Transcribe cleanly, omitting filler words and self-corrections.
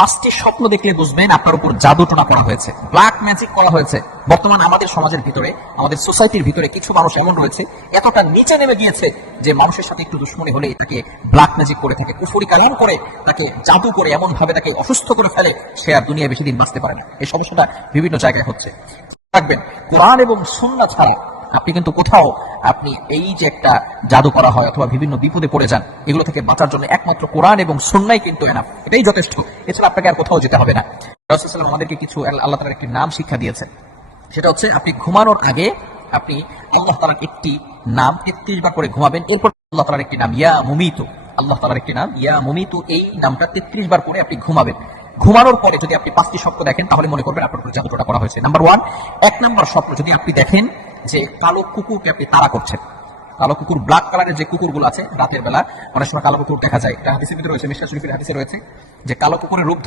5টি স্বপ্ন দেখলে বুঝবেন আপনার উপর জাদু টোনা করা হয়েছে, ব্ল্যাক ম্যাজিক করা হয়েছে। বর্তমান আমাদের সমাজের ভিতরে, আমাদের সোসাইটির ভিতরে কিছু মানুষ এমন রয়েছে এতটা নিচে নেমে গিয়েছে যে মানুষের সাথে একটু দুশ্মনী হলে তাকে ব্ল্যাক ম্যাজিক করে থাকে, কুফরি কালাম করে, তাকে জাদু করে এমন ভাবে তাকে অসুস্থ করে ফেলে, সে আর দুনিয়ায় বেশি দিন বাঁচতে পারে না। এই সমস্যাটা বিভিন্ন জায়গায় হচ্ছে। রাখবেন, কোরআন এবং সুন্নাহ ছাড়া আপনি কিন্তু কোথাও, আপনি এই যে একটা জাদু করা হয় অথবা বিভিন্ন বিপদে পড়ে যান, এগুলো থেকে বাঁচার জন্য একমাত্র কোরআন এবং সুন্নাহই কিন্তু এনাফ, এটাই যথেষ্ট। এছাড়া আপনাকে আর কোথাও যেতে হবে না। রাসূল সাল্লাল্লাহু আলাইহি ওয়াসাল্লাম আমাদেরকে কিছু আল্লাহ তাআলার একটি নাম শিক্ষা দিয়েছে। সেটা হচ্ছে আপনি ঘুমানোর আগে আপনি আল্লাহ তাআলার একটি নাম 33 বার করে ঘুমাবেন। এরপর আল্লাহ তাআলার একটি নাম ইয়া মুমিতু, আল্লাহ তাআলার একটি নাম ইয়া মুমিতু, এই নামটা 33 বার করে আপনি ঘুমাবেন। ঘুমানোর পরে যদি আপনি 5টি স্বপ্ন দেখেন তাহলে মনে করবেন আপনার উপর জাদুটোনা করা হয়েছে। নাম্বার 1, 1 নম্বর স্বপ্ন যদি আপনি দেখেন যে কালো কুকুরকে আপনি তাড়া করছেন, কালো কুকুর, ব্ল্যাক কালারের যে কুকুরগুলো আছে রাতের বেলা অনেক সময় কালো কুকুর দেখা যায়, এটা হাদিসের ভিতরে রয়েছে, মিশকাত শরীফের হাদিসে রয়েছে যে কালো কুকুরের রূপ